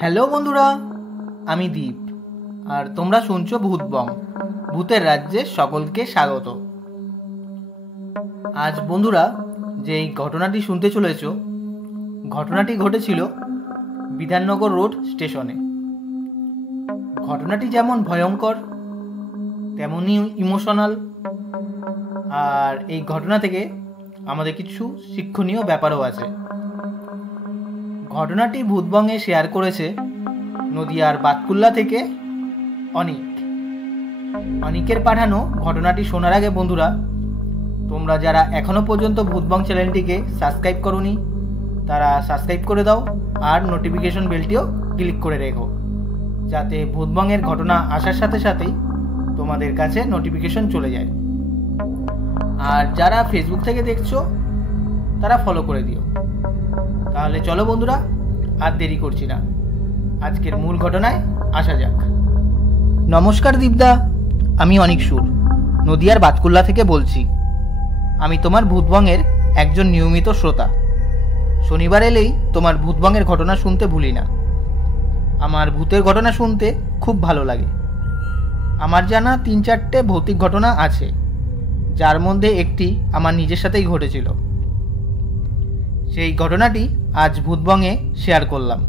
Hello বন্ধুরা, আমি দীপ আর তোমরা শুনছো ভূতবং, ভূতের রাজ্যে সকলকে স্বাগত। আজ বন্ধুরা যেই ঘটনাটি শুনতে চলেছ, ঘটনাটি ঘটেছিল বিধাননগর রোড স্টেশনে। ঘটনাটি যেমন ভয়ঙ্কর তেমনই ইমোশনাল, আর এই ঘটনা থেকে আমাদের কিছু শিক্ষণীয় ব্যাপারও আছে। ঘটনাটি ভূতবঙ্গে শেয়ার করেছে নদিয়ার বাতকুল্লা থেকে অনিকের পাঠানো ঘটনাটি শোনার আগে বন্ধুরা, তোমরা যারা এখনও পর্যন্ত ভূতবং চ্যানেলটিকে সাবস্ক্রাইব করোনি তারা সাবস্ক্রাইব করে দাও আর নোটিফিকেশন বেলটিও ক্লিক করে রেখো, যাতে ভূতবংয়ের ঘটনা আসার সাথে সাথেই তোমাদের কাছে নোটিফিকেশন চলে যায়। আর যারা ফেসবুক থেকে দেখছো তারা ফলো করে দিও। তাহলে চলো বন্ধুরা, আর দেরি করছি না, আজকের মূল ঘটনায় আসা যাক। নমস্কার দীপদা, আমি অনিক সুর নদিয়ার বাতকুল্লা থেকে বলছি। আমি তোমার ভূতবংয়ের একজন নিয়মিত শ্রোতা। শনিবার এলেই তোমার ভূতবংয়ের ঘটনা শুনতে ভুলি না। আমার ভূতের ঘটনা শুনতে খুব ভালো লাগে। আমার জানা 3-4টে ভৌতিক ঘটনা আছে, যার মধ্যে একটি আমার নিজের সাথেই ঘটেছিল। সেই ঘটনাটি আজ ভূতবংয়ে শেয়ার করলাম।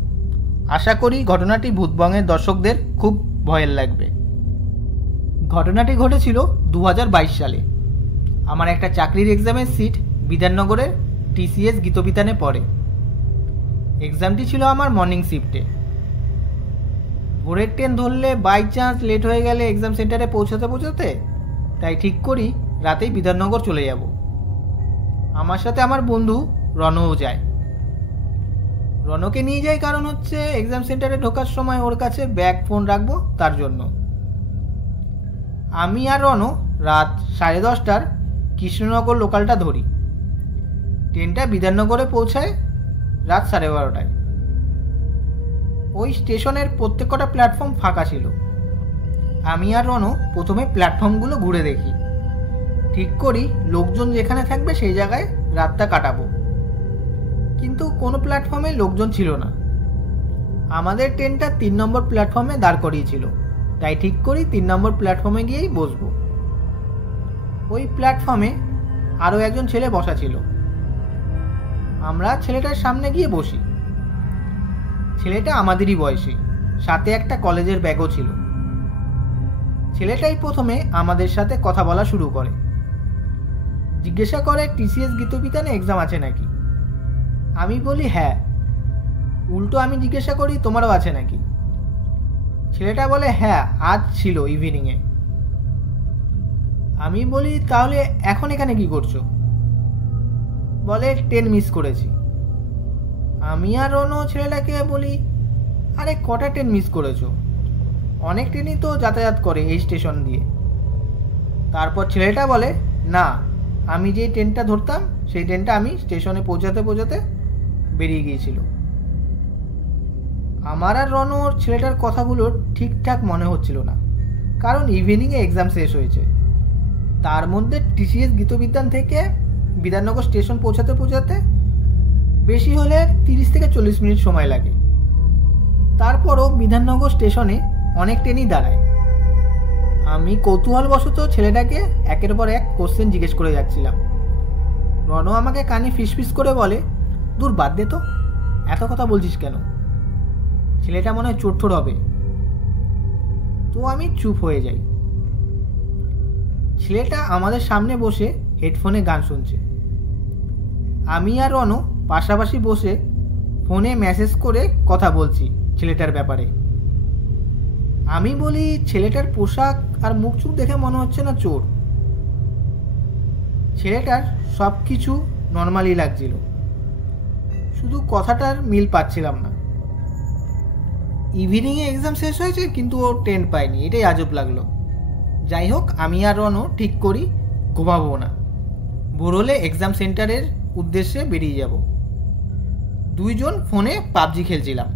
আশা করি ঘটনাটি ভূতবংয়ের দর্শকদের খুব ভয়ের লাগবে। ঘটনাটি ঘটেছিল 2022 সালে। আমার একটা চাকরির এক্সামের সিট বিধাননগরের TCS গীতবিতানে পড়ে। এক্সামটি ছিল আমার মর্নিং শিফটে। ভোরের ট্রেন ধরলে বাই চান্স লেট হয়ে গেলে এক্সাম সেন্টারে পৌঁছাতে তাই ঠিক করি রাতেই বিধাননগর চলে যাব। আমার সাথে আমার বন্ধু রনও যায়। রনকে নিয়ে যাই কারণ হচ্ছে এক্সাম সেন্টারে ঢোকার সময় ওর কাছে ব্যাগ ফোন রাখবো, তার জন্য। আমি আর রনো রাত 10:30টার কৃষ্ণনগর লোকালটা ধরি। ট্রেনটা বিধাননগরে পৌঁছায় রাত 12:30টায়। ওই স্টেশনের প্রত্যেকটা প্ল্যাটফর্ম ফাঁকা ছিল। আমি আর রনো প্রথমে প্ল্যাটফর্মগুলো ঘুরে দেখি, ঠিক করি লোকজন যেখানে থাকবে সেই জায়গায় রাতটা কাটাবো। কিন্তু কোনো প্ল্যাটফর্মে লোকজন ছিল না। আমাদের ট্রেনটা 3 নম্বর প্ল্যাটফর্মে দাঁড় করিয়েছিল, তাই ঠিক করি 3 নম্বর প্ল্যাটফর্মে গিয়েই বসবো। ওই প্ল্যাটফর্মে আরও একজন ছেলে বসা ছিল। আমরা ছেলেটার সামনে গিয়ে বসি। ছেলেটা আমাদেরই বয়সী, সাথে একটা কলেজের ব্যাগও ছিল। ছেলেটাই প্রথমে আমাদের সাথে কথা বলা শুরু করে। জিজ্ঞাসা করে TCS গীতবিতানে এক্সাম আছে নাকি। আমি বলি হ্যাঁ। উল্টো আমি জিজ্ঞাসা করি তোমারও আছে নাকি। ছেলেটা বলে হ্যাঁ, আজ ছিল ইভিনিংয়ে। আমি বলি তাহলে এখন এখানে কি করছো। বলে ট্রেন মিস করেছি। আমি আর অন্য ছেলেটাকে বলি আরে কটা ট্রেন মিস করেছো, অনেক ট্রেনই তো যাতায়াত করে এই স্টেশন দিয়ে। তারপর ছেলেটা বলে না, আমি যে ট্রেনটা ধরতাম সেই ট্রেনটা আমি স্টেশনে পৌঁছাতে বেরিয়ে গিয়েছিল। আমার আর রনর ছেলেটার কথাগুলো ঠিকঠাক মনে হচ্ছিল না, কারণ ইভিনিংয়ে এক্সাম শেষ হয়েছে। তার মধ্যে TCS গীতবিতান থেকে বিধাননগর স্টেশন পৌঁছাতে বেশি হলে 30 থেকে 40 মিনিট সময় লাগে। তারপরও বিধাননগর স্টেশনে অনেক ট্রেনই দাঁড়ায়। আমি কৌতূহলবশত ছেলেটাকে একের পর এক কোশ্চেন জিজ্ঞেস করে যাচ্ছিলাম। রনো আমাকে কানে ফিসফিস করে বলে দূর বাদ দে তো, এত কথা বলছিস কেন, ছেলেটা মনে হয় চোট্টোর হবে। তো আমি চুপ হয়ে যাই। ছেলেটা আমাদের সামনে বসে হেডফোনে গান শুনছে। আমি আর রনো পাশাপাশি বসে ফোনে মেসেজ করে কথা বলছি ছেলেটার ব্যাপারে। আমি বলি ছেলেটার পোশাক আর মুখ চুখ দেখে মনে হচ্ছে না চোর। ছেলেটার সব কিছু নর্মালি লাগছিল, শুধু কথাটার মিল পাচ্ছিলাম না। ইভিনিংয়ে এক্সাম শেষ হয়েছে কিন্তু ও ট্রেন পায়নি, এটাই আজব লাগলো। যাই হোক, আমি আর রনো ঠিক করি ঘুমাবো না, ভোর হলে এক্সাম সেন্টারের উদ্দেশ্যে বেরিয়ে যাব। দুইজন ফোনে পাবজি খেলছিলাম।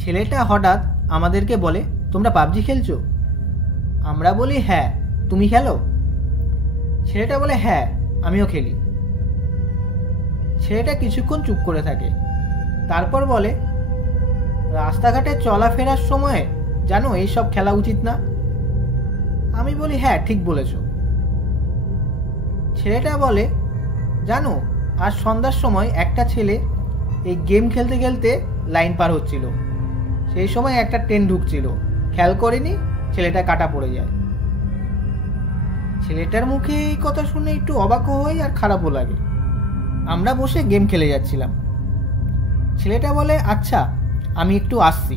ছেলেটা হঠাৎ আমাদেরকে বলে তোমরা পাবজি খেলছো। আমরা বলি হ্যাঁ, তুমি খেলো। ছেলেটা বলে হ্যাঁ, আমিও খেলি। ছেলেটা কিছুক্ষণ চুপ করে থাকে। তারপর বলে, রাস্তাঘাটে চলাফেরার সময় জানো এইসব খেলা উচিত না। আমি বলি, হ্যাঁ ঠিক বলেছ। ছেলেটা বলে, জানো আজ সন্ধ্যার সময় একটা ছেলে এই গেম খেলতে খেলতে লাইন পার হচ্ছিল, সেই সময় একটা ট্রেন ঢুকছিল, খেয়াল করেনি, ছেলেটা কাটা পড়ে যায়। ছেলেটার মুখে এই কথা শুনে একটু অবাক হই আর খারাপও লাগে। আমরা বসে গেম খেলে যাচ্ছিলাম। ছেলেটা বলে, আচ্ছা আমি একটু আসছি।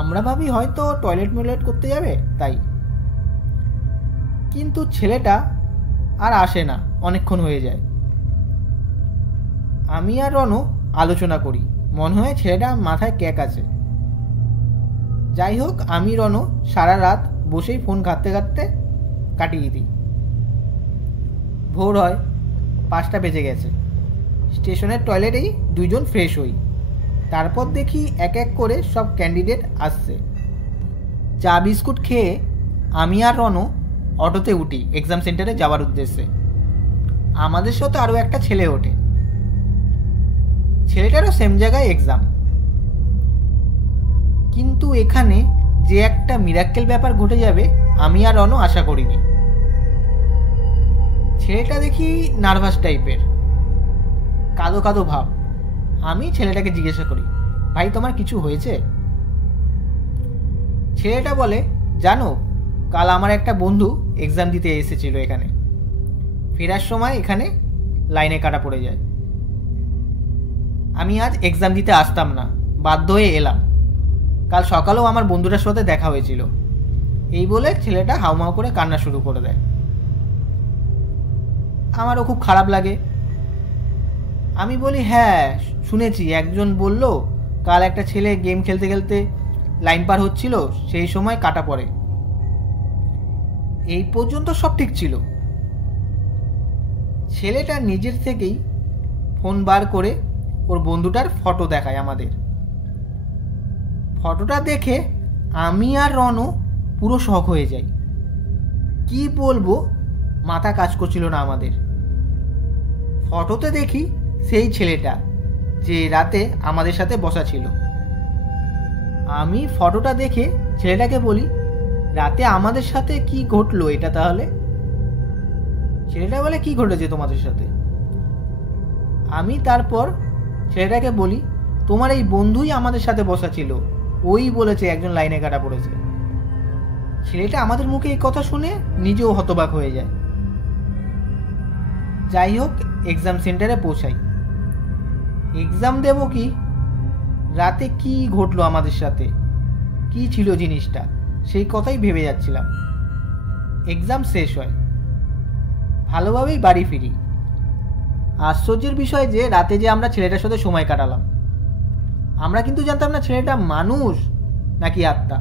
আমরা ভাবি হয়তো টয়লেট করতে যাবে তাই, কিন্তু ছেলেটা আর আসে না, অনেকক্ষণ হয়ে যায়। আমি আর রনু আলোচনা করি, মনে হয় ছেলেটা মাথায় ক্যাক আছে। যাই হোক, আমি রনু সারা রাত বসেই ফোন ঘাঁটতে ঘাঁটতে কাটিয়ে দিই। ভোর হয়, 5টা বেজে গেছে। স্টেশনের টয়লেটেই দুইজন ফ্রেশ হই। তারপর দেখি এক এক করে সব ক্যান্ডিডেট আসছে। চা বিস্কুট খেয়ে আমি আর রনু অটোতে উঠি এক্সাম সেন্টারে যাওয়ার উদ্দেশ্যে। আমাদের সাথে আরও একটা ছেলে ওঠে। ছেলেটারও সেম জায়গায় এক্সাম। কিন্তু এখানে যে একটা মিরাক্কেল ব্যাপার ঘটে যাবে আমি আর রনু আশা করিনি। ছেলেটা দেখি নার্ভাস টাইপের, কাঁদো কাঁদো ভাব। আমি ছেলেটাকে জিজ্ঞাসা করি, ভাই তোমার কিছু হয়েছে? ছেলেটা বলে, জানো কাল আমার একটা বন্ধু এক্সাম দিতে এসেছিল এখানে, ফেরার সময় এখানে লাইনে কাটা পড়ে যায়। আমি আজ এক্সাম দিতে আসতাম না, বাধ্য হয়ে এলাম। কাল সকালেও আমার বন্ধুটার সাথে দেখা হয়েছিল। এই বলে ছেলেটা হাউমাউ করে কান্না শুরু করে দেয়। আমারও খুব খারাপ লাগে। আমি বলি, হ্যাঁ শুনেছি, একজন বলল কাল একটা ছেলে গেম খেলতে খেলতে লাইন পার হচ্ছিল, সেই সময় কাটা পড়ে। এই পর্যন্ত সব ঠিক ছিল। ছেলেটা নিজের থেকেই ফোন বার করে ওর বন্ধুটার ফটো দেখায় আমাদের। ফটোটা দেখে আমি আর রনু পুরো শক হয়ে যাই। কি বলবো, মাথা কাজ করছিল না আমাদের। ফটোতে দেখি সেই ছেলেটা যে রাতে আমাদের সাথে বসা ছিল। আমি ফটোটা দেখে ছেলেটাকে বলি, রাতে আমাদের সাথে কি ঘটলো এটা তাহলে? ছেলেটা বলে, কি ঘটেছে তোমাদের সাথে? আমি তারপর ছেলেটাকে বলি, তোমার এই বন্ধুই আমাদের সাথে বসা ছিল, ওই বলেছে একজন লাইনে কাটা পড়েছে। ছেলেটা আমাদের মুখে এই কথা শুনে নিজেও হতবাক হয়ে যায়। যাই হোক, এক্সাম সেন্টারে পৌঁছাই। এক্সাম দেব কি, রাতে কি ঘটলো আমাদের সাথে, কি ছিল জিনিসটা, সেই কথাই ভেবে যাচ্ছিলাম। এক্সাম শেষ হয়, ভালোভাবেই বাড়ি ফিরি। আশ্চর্যের বিষয় যে রাতে যে আমরা ছেলেটার সাথে সময় কাটালাম, আমরা কিন্তু জানতাম না ছেলেটা মানুষ নাকি আত্মা।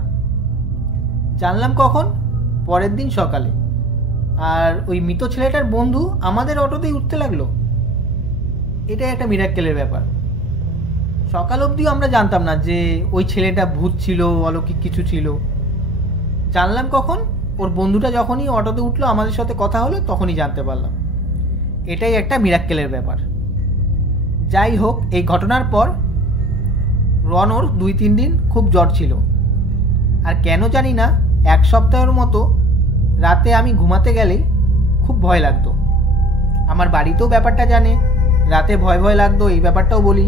জানলাম কখন? পরের দিন সকালে। আর ওই মৃত ছেলেটার বন্ধু আমাদের অটোতেই উঠতে লাগলো। এটা একটা মিরাক্কেলের ব্যাপার। সকাল অবধিও আমরা জানতাম না যে ওই ছেলেটা ভূত ছিল, অলৌকিক কিছু ছিল। জানলাম কখন? ওর বন্ধুটা যখনই অটোতে উঠলো, আমাদের সাথে কথা হলো, তখনই জানতে পারলাম। এটাই একটা মিরাক্কেলের ব্যাপার। যাই হোক, এই ঘটনার পর রনর 2-3 দিন খুব জ্বর ছিল। আর কেন জানি না 1 সপ্তাহের মতো রাতে আমি ঘুমাতে গেলেই খুব ভয় লাগতো। আমার বাড়িতেও ব্যাপারটা জানে, রাতে ভয় ভয় লাগতো, এই ব্যাপারটাও বলি।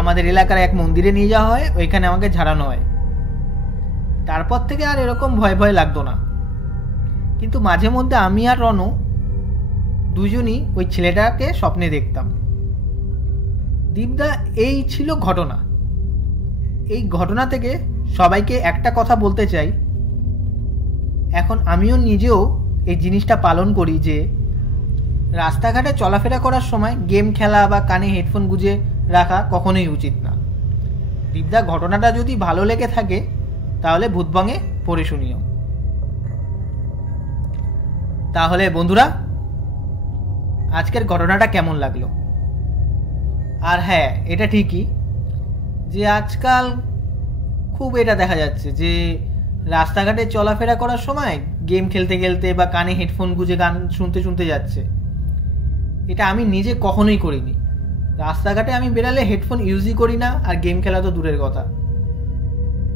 আমাদের এলাকার এক মন্দিরে নিয়ে যাওয়া হয়, ওইখানে আমাকে ঝাড়ানো হয়। তারপর থেকে আর এরকম ভয় ভয় লাগতো না। কিন্তু মাঝে মধ্যে আমি আর রনু দুজনই ওই ছেলেটাকে স্বপ্নে দেখতাম। দীপদা, এই ছিল ঘটনা। এই ঘটনা থেকে সবাইকে একটা কথা বলতে চাই, এখন আমিও নিজেও এই জিনিসটা পালন করি যে রাস্তাঘাটে চলাফেরা করার সময় গেম খেলা বা কানে হেডফোন গুঁজে রাখা কখনোই উচিত না। দীপদা, ঘটনাটা যদি ভালো লেগে থাকে তাহলে ভূতবঙ্গে পড়ে শুনিও। তাহলে বন্ধুরা, আজকের ঘটনাটা কেমন লাগলো? আর হ্যাঁ, এটা ঠিকই যে আজকাল খুব এটা দেখা যাচ্ছে যে রাস্তাঘাটে চলাফেরা করার সময় গেম খেলতে খেলতে বা কানে হেডফোন গুঁজে গান শুনতে শুনতে যাচ্ছে। এটা আমি নিজে কখনোই করিনি। রাস্তাঘাটে আমি বেরালে হেডফোন ইউজই করি না, আর গেম খেলা তো দূরের কথা।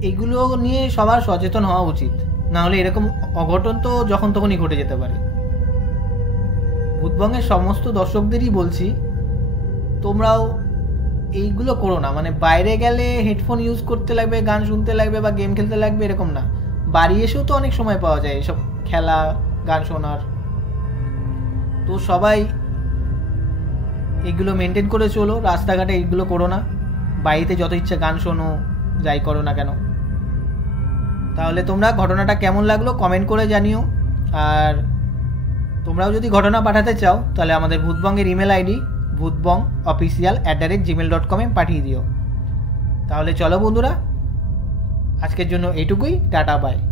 এগুলো নিয়ে সবার সচেতন হওয়া উচিত, না হলে এরকম অঘটন তো যখন তখনই ঘটে যেতে পারে। ভূতবঙ্গের সমস্ত দর্শকদেরই বলছি, তোমরাও এইগুলো করো না। মানে বাইরে গেলে হেডফোন ইউজ করতে লাগবে, গান শুনতে লাগবে বা গেম খেলতে লাগবে, এরকম না। বাড়ি এসেও তো অনেক সময় পাওয়া যায় এসব খেলা, গান শোনার। তো সবাই এগুলো মেনটেন করে চলো, রাস্তাঘাটে এইগুলো করো না। বাড়িতে যত ইচ্ছা গান শোনো, যাই করো না কেন। তাহলে তোমরা ঘটনাটা কেমন লাগলো কমেন্ট করে জানিও। আর তোমরাও যদি ঘটনা পাঠাতে চাও তাহলে আমাদের ভূতবঙ্গের ইমেল আইডি bhutbongofficial@gmail.com পাঠিয়ে দিও। তাহলে চলো বন্ধুরা, আজকের জন্য এইটুকুই। Tata bye.